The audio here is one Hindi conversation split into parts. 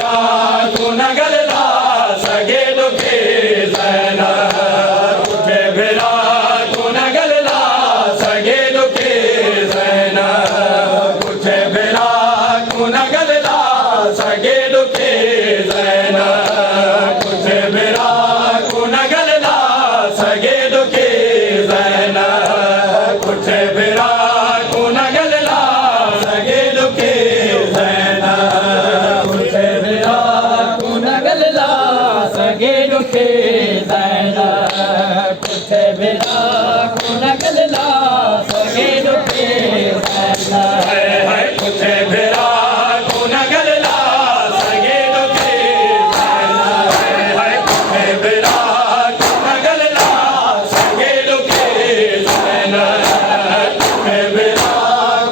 कुनगलला सगे दुखे जैना कुठे भिरा कुनगलला सगे दुखे जैना कुठे भिरा कुनगलला सगे दुखे जैना कुठे भिरा कुनगलला सगे दुखे जैना कुठे भिरा कुनगलला सगे दुखे जैना कुठे भिरा कुनगलला सगे दुखे जैना कुठे भिरा कुनगलला सगे दुखे जैना कुठे भिरा कुनगलला सगे दुखे जैना कुठे भिरा कुनगलला सगे दुखे जैना कुठे भिरा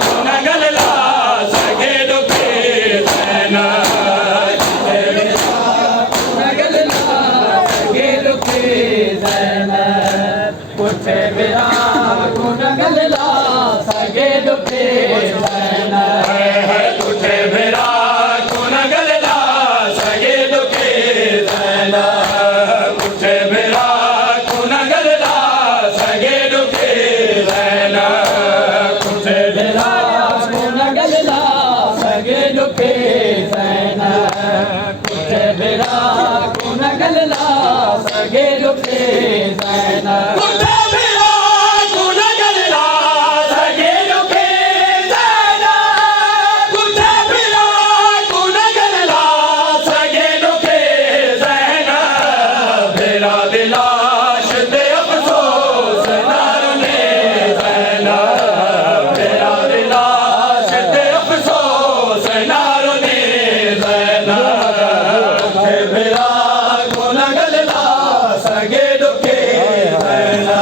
कुनगलला सगे दुखे जैना कुठे भिरा कुनगलला सगे दुखे जैना कुठे भिरा कुनगलला सगे दुखे जैना कुठे भिरा कुनगलला सगे दुखे जैना कुठे भिरा कुनगलला सगे दुखे जैना कुठे भिरा कुनगलला सगे दुखे जैना कुठे भिरा कुनगलला सगे दुखे जैना कुठे भिरा कुनगलला सगे दुखे जैना कुठे भिरा कुनगलला सगे दुखे जैना भिरा दिलाश ते अफसोस नारने जैना भिरा दिलाश ते अफसोस नारने जैना कुठे भिरा कुनगलला सगे दुखे जैना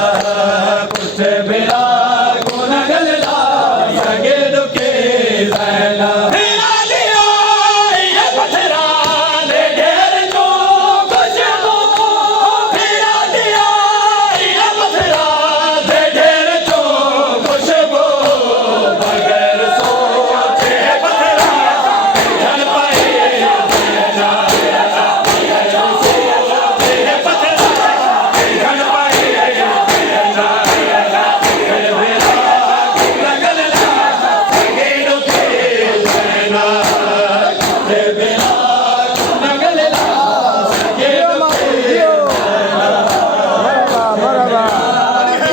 कुठे भिरा कुनगलला सगे दुखे जैना भिरा दिया ये पथरा दे घेर को खुशबू भिरा दिया ये पथरा दे घेर को खुशबू बगैर सोचे पथरा जल पाए जैना बगैर सोचे पथरा जल पाए जैना कुठे भिरा कुनगलला सगे दुखे जैना कुठे भिरा कुनगलला सगे दुखे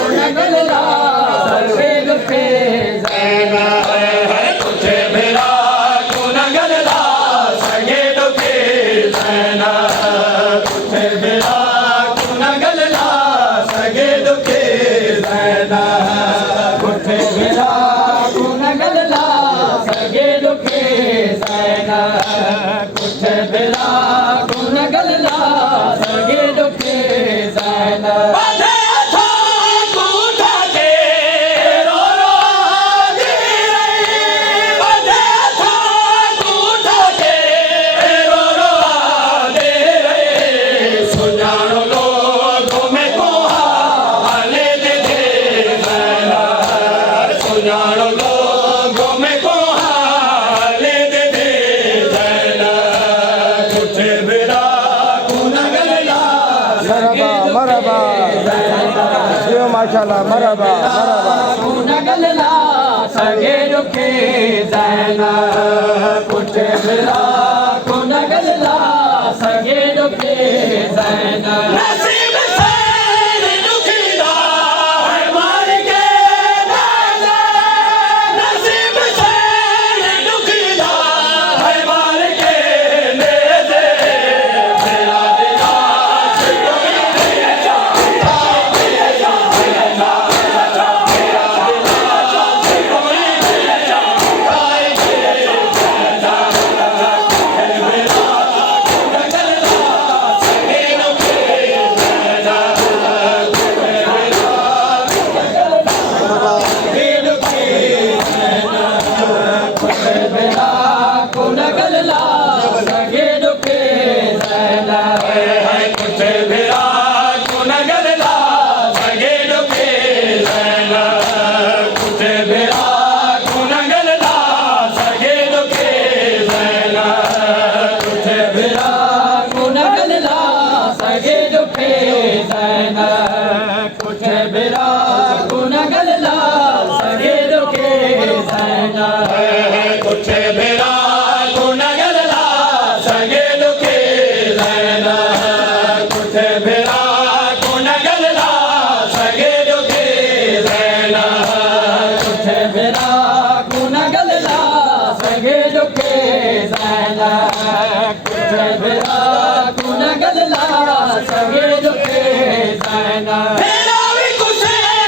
कुनगलला सगे दुखे जैना कुठे भिरा कुनगलला सगे दुखे जैना कुठे भिरा कुनगलला सगे दुखे जैना कुठे भिरा कुनगलला सगे दुखे जैना कुठे भिरा कुनगलला सगे दुखे जैना बाधे था कूठा के रो रो दी रही बाधे था कूठा के रो रो दे रहे सुजानो लोगों में को हाले दे दे जैना सुजानो लोगों में को हाले दे दे जैना कुठे भिरा कुनगलला सगे मरहबा जी माशाल्लाह मरहबा कुनगलला सगे दुखे जैना कुठे भिरा कुनगलला सगे दुखे जैना नसीब से दुखीदा है मार के दादा नसीब से दुखीदा है मार के दे दे भिरा दिलाश कोई नहीं जाता जैना भिरा दिलाश कोई नहीं जाता जैना कुठे भिरा कुनगलला सगे दुखे जैना कुठे भिरा कुनगलला सगे दुखे जैना कुठे भिरा कुनगलला सगे दुखे जैना कुठे भिरा कुनगलला सगे दुखे जैना कुठे भिरा कुनगलला सगे दुखे जैना कुठे सगे दुखे रहना कुछ भिरा को न गलना सगे दुखे रहना कुछ भिरा को न गलना सगे दुखे रहना कुछ भिरा को न गलना सगे दुखे रहना मेरा भी कुछ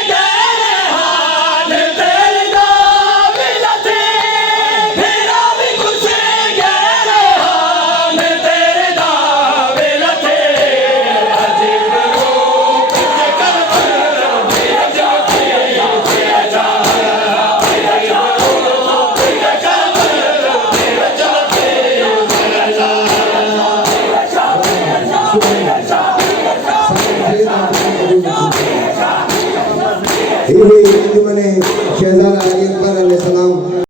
गहरे हाल तेरे दाविलते मेरा भी कुछ गहरे हाल तेरे दाविलते अजीब रूप के कर मेरे जाते तेरा चाहा अजीब रूप के कर मेरे जाते तेरा हिंदू शहजादा अली अकबर अलैहिस्सलाम